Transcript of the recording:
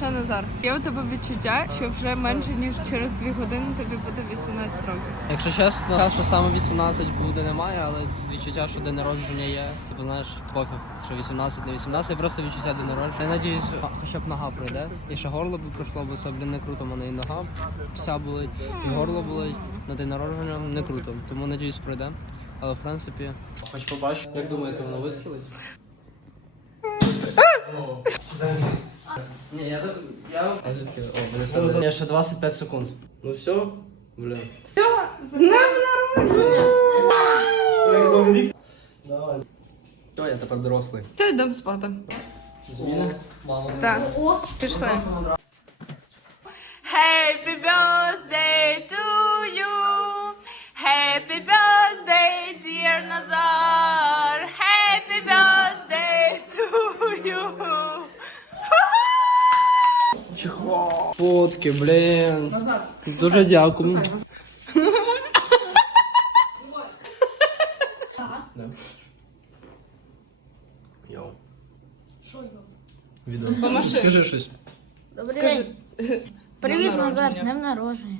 Що, Назар? Є у тебе відчуття, що вже менше ніж через дві години тобі буде 18 років. Якщо чесно, що саме 18 буде немає, але відчуття, що день народження є. Типу, знаєш, пофіг, що 18, не 18, просто відчуття день народження. Я надіюсь, хоча б нога пройде. І ще горло б пройшло, бо це, блін, не круто. Мене і нога вся болить, і горло болить. На день народження не круто. Тому надіюсь, пройде. Але в принципі, хоч побачу. Як думаєте, воно вистрілить? Ні, я так. Я. А звідки? О, блін, все. Я ще 25 секунд. Ну все, блін. Все, з днем народження! Все, я тепер дорослий. Все, йдемо спати. Зміни? Мама. Так, пішли. Happy birthday to you. Happy birthday, dear Nazar. Happy birthday to you. Фотки, блін. Дуже дякую. Йоу. Що йоу? Відео. Скажи щось. Добрий день. Привіт, Назар, з днем народження.